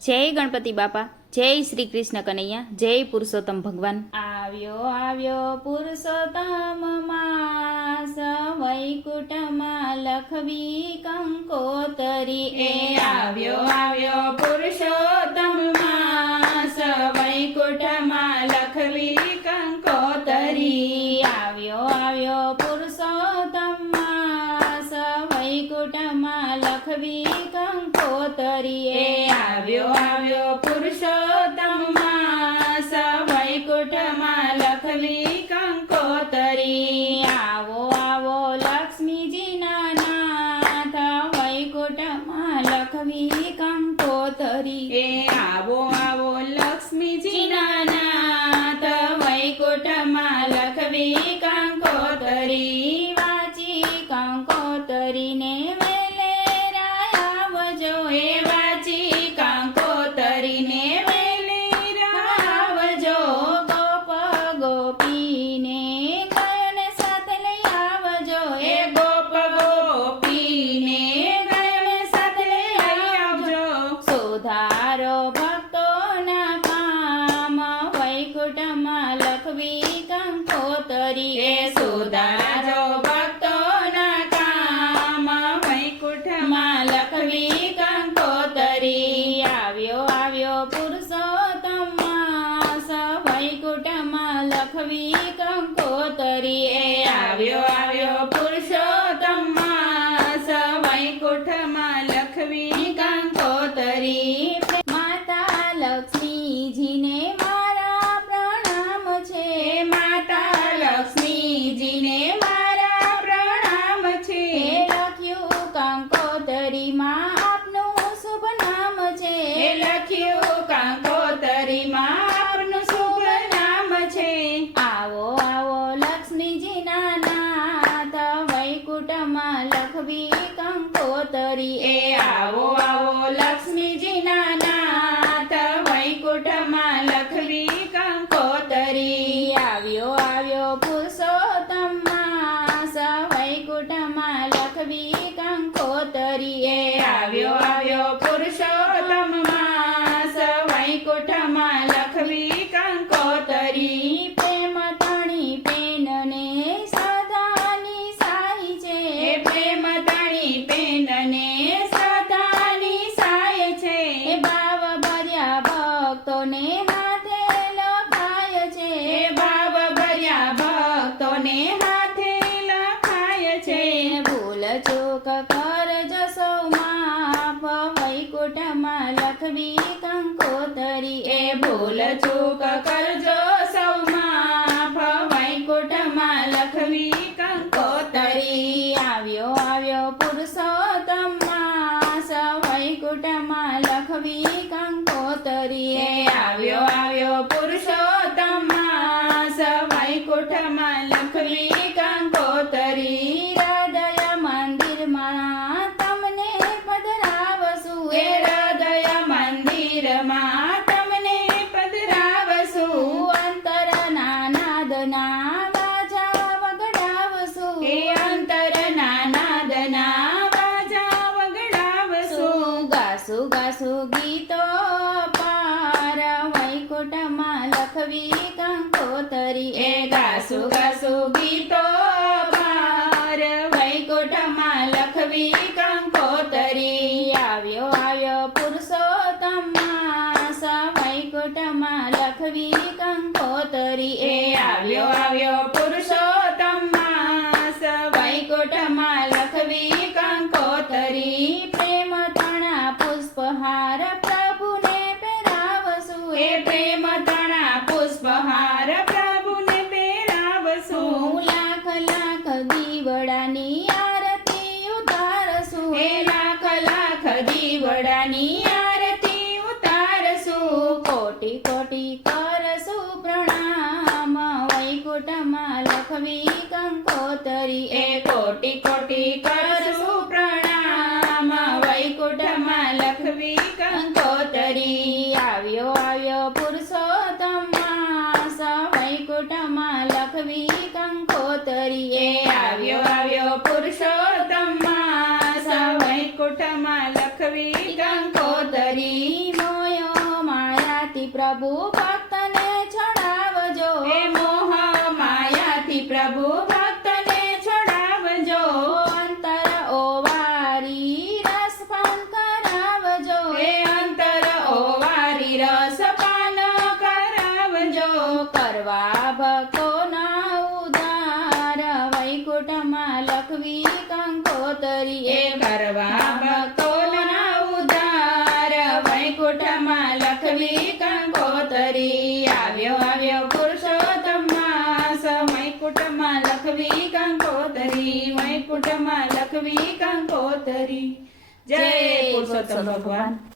જય ગણપતિ બાપા, જય શ્રી કૃષ્ણ કનૈયા, જય પુરુષોત્તમ ભગવાન। આવ્યો આવ્યો પુરુષોત્તમ માસ, વૈકુંઠમાં લખવી કંકોતરી। એ આવ્યો આવ્યો પુરુષોત્તમ માસ, વૈકુંઠમાં લખવી કંકોતરી। આવ્યો આવ્યો પુરુષોત્તમ માસ, વૈકુંઠમાં લખવી કંકોતરી। એ આવ્યો આવ્યો પુરુષોત્તમ માસ, વૈકુંઠમાં લખવી કંકોતરી। આવો આવો લક્ષ્મીજીના નાથ, વૈકુંઠમાં લખવી કંકોતરી। એ આવો આવો લક્ષ્મીજીના નાથ, વૈકુંઠમાં લખવી કંકોતરી। વાંચી કંકોતરીને વેલેરા આવજો, એ વાંચી કંકોતરીને વેલેરા આવજો। ગોપ ગોપીને ગાયોને સાથે લઈ આવજો, એ ગોપ ગોપીને ગાયોને સાથે લઈ આવજો। સુધારો ભક્તોના કામ, વૈકુંઠમાં લખવી કંકોતરી। એ સુધારો ભક્તોના કામ, વૈકુંઠમાં લખવી કંકોતરી। આવ્યો આવ્યો પુરુષોત્તમ માસ, વૈકુંઠમાં લખવી કંકોતરી। એ આવ્યો આવ્યો પુરુષોત્તમ માસ, વૈકુંઠમાં લખવી કંકોતરી। માતા લક્ષ્મીજીને મારા પ્રણામ છે, માતા લક્ષ્મીજીને મારા પ્રણામ છે। લખ્યું કંકોતરીમાં આપનું શુભ નામ છે, એ લખ્યું કંકોતરીમાં આપનું શુભ નામ છે। આવો આવો લક્ષ્મીજીના નાથ, વૈકુંઠમાં લખવી કંકોતરી। એ આવો આવો લક્ષ્મીજીના નાથ, વૈકુંઠમાં લખવી કંકોતરી। આવ્યો આવ્યો પુરુષોત્તમ માસ, વૈકુંઠમાં લખવી કંકોતરી। એ આવ્યો આવ્યો પુરુષોત્તમ માસ, વૈકુંઠમાં લખવી કંકોતરી। પ્રેમ તણી પેનને સદાની સાહી છે, એ પ્રેમ તણી પેનને સદાની સાય છે। એ ભાવ ભર્યા ભક્તોને હાથે લખાય છે, એ ભાવ ભર્યા ભક્તોને હાથે લખાય છે। ભૂલ ચૂક કરજો સૌ માફ, વૈકુંઠમાં લખવી કંકોતરી। એ ભૂલ ચૂક કરજો સૌ માફ, વૈકુંઠમાં લખવી કંકોતરી। આવ્યો આવ્યો પુરુષોત્તમ માસ, વૈકુંઠમાં લખવી કંકોતરી। એ આવ્યો આવ્યો પુરુષોત્તમ માસ, વૈકુંઠમાં લખવી કંકોતરી। હૃદય મંદિરમાં તમને પધરાવશું, એ હૃદય મંદિરમાં તમને પધરાવશું। અંતરના નાદના બાજા વગડાવશું, એ અંતરના નાદના બાજા વગડાવશું। ગાસું ગાસું ગીતો પાર, વૈકુંઠમાં લખવી કંકોતરી। એ ગાસુ ગાસુ ગીતો પાર, વૈકુંઠમાં લખવી કંકોતરી। આવ્યો આવ્યો પુરુષોત્તમ માસ, વૈકુંઠમાં લખવી કંકોતરી। એ આવ્યો આવ્યો પુરુષોત્તમ માસ, વૈકુંઠમાં લખવી કંકોતરી। પ્રેમ તણા પુષ્પહાર પ્રભુને પહેરાવશું, એ પ્રેમ તણા પુષ્પહાર પ્રભુને પહેરાવશું। લાખ લાખ દીવડાની આરતી ઉતારશું, એ લાખ લાખ દીવડાની આરતી ઉતારશું। કોટી કોટી કરશું પ્રણામ, વૈકુંઠમાં લખવી કંકોતરી। એ કોટી કોટી કરશું પ્રણામ, વૈકુંઠમાં લખવી કંકોતરી। આવ્યો આવ્યો પુરુષોત્તમ માસ, વૈકુંઠમાં લખવી કંકોતરી। એ આવ્યો આવ્યો પુરુષોત્તમ માસ, વૈકુંઠમાં લખવી કંકોતરી। પ્રભુ ભક્તને છોડાવજો અંતર ઓવારી રસપાન કરાવજો હે અંતર ઓવારી રસપાન કરાવજો કરવા ભક્તોના ઉદ્ધાર વૈકુંઠમાં લખવી કંકોતરી એ કરવા ભક્તોના ઉદ્ધાર વૈકુંઠમાં લખવી કંકોતરી આવ્યો આવ્યો પુરુષોત્તમ માસ વૈકુંઠમાં લખવી કંકોતરી વૈકુંઠમાં લખવી કંકોતરી જય પુરુષોત્તમ ભગવાન